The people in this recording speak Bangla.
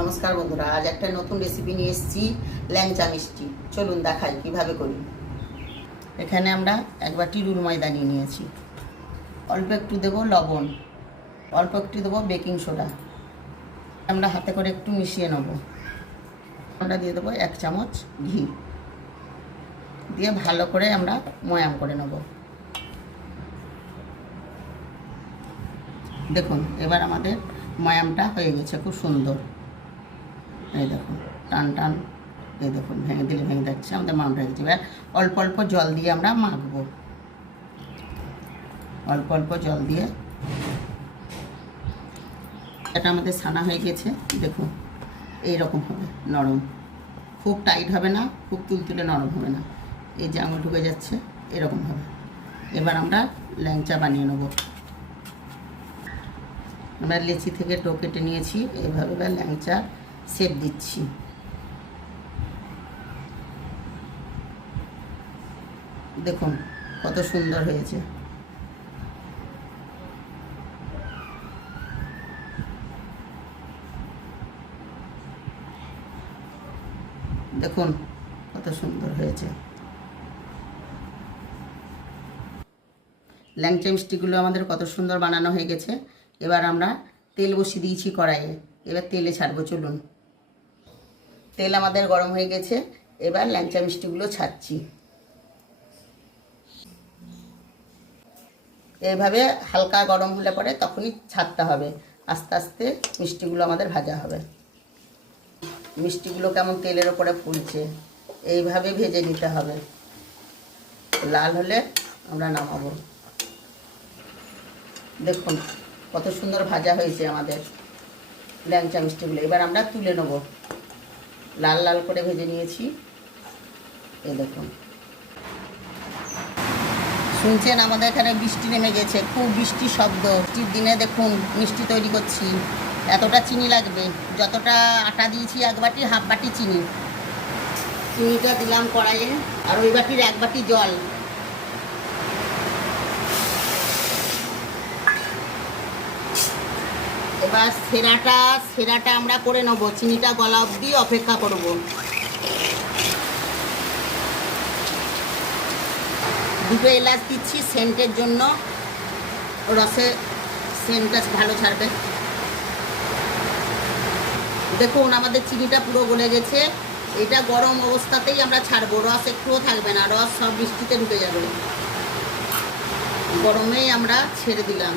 নমস্কার বন্ধুরা, আজ একটা নতুন রেসিপি নিয়ে এসেছি, ল্যাংচা মিষ্টি। চলুন দেখাই কীভাবে করি। এখানে আমরা এক বাটি রুল ময়দা নিয়ে নিয়েছি। অল্প একটু দেবো লবণ, অল্প একটু দেবো বেকিং সোডা। আমরা হাতে করে একটু মিশিয়ে নেব। আমরা দিয়ে দেবো এক চামচ ঘি। দিয়ে ভালো করে আমরা ময়াম করে নেব। দেখুন, এবার আমাদের ময়ামটা হয়ে গেছে, খুব সুন্দর। এই দেখুন, টান টান, এই দেখুন, ভেঙে দিলে ভেঙে যাচ্ছে, আমাদের মামটা হয়ে গেছে। এবার অল্প অল্প জল দিয়ে আমরা মাখবো। অল্প অল্প জল দিয়ে এটা আমাদের ছানা হয়ে গেছে, দেখুন এই রকম হবে, নরম। খুব টাইট হবে না, খুব তুলতুলে নরম হবে না। এই যে আঙুল ঢুকে যাচ্ছে, এরকম হবে। এবার আমরা ল্যাংচা বানিয়ে নেব। আমরা লেচি থেকে টো কেটে নিয়েছি এইভাবে ল্যাংচা সেপ দিচ্ছি। দেখুন, কত সুন্দর হয়েছে। দেখুন, কত সুন্দর হয়েছে। ল্যাংচা মিষ্টিগুলো আমাদের কত সুন্দর বানানো হয়ে গেছে। এবার আমরা তেল বসিয়ে দিয়েছি কড়াইয়ে। এবার তেলে ছাড়বো, চলুন। তেল আমাদের গরম হয়ে গেছে, এবার ল্যাংচা মিষ্টিগুলো ছাড়ছি। এইভাবে হালকা গরম হলে পরে তখনই ছাড়তে হবে। আস্তে আস্তে মিষ্টিগুলো আমাদের ভাজা হবে। মিষ্টিগুলো কেমন তেলের ওপরে ফুলছে, এইভাবে ভেজে নিতে হবে। লাল হলে আমরা নামাবো। দেখুন, কত সুন্দর ভাজা হয়েছে আমাদের ল্যাংচা মিষ্টিগুলো। এবার আমরা তুলে নেব। লাল লাল করে ভেজে নিয়েছি। এ দেখুন শুনছেন, আমাদের এখানে বৃষ্টি নেমে গেছে। খুব বৃষ্টির শব্দ। বৃষ্টির দিনে দেখুন, মিষ্টি তৈরি করছি। এতটা চিনি লাগবে। যতটা আটা দিয়েছি, এক বাটি, হাফ বাটি চিনি। চিনিটা দিলাম কড়াইয়ে, আর ওই বাটির এক বাটি জল। এবার সেরাটা সেরাটা আমরা করে নেব। চিনিটা গলা অবধি অপেক্ষা করব। দুটো এলাচ দিচ্ছি সেন্টের জন্য। রসে সেন্টটা ভালো ছাড়বে। দেখুন, আমাদের চিনিটা পুরো গলে গেছে। এটা গরম অবস্থাতেই আমরা ছাড়বো। রস একটুও থাকবে না। রস সব বৃষ্টিতে ঢুকে যাবে। গরমেই আমরা ছেড়ে দিলাম।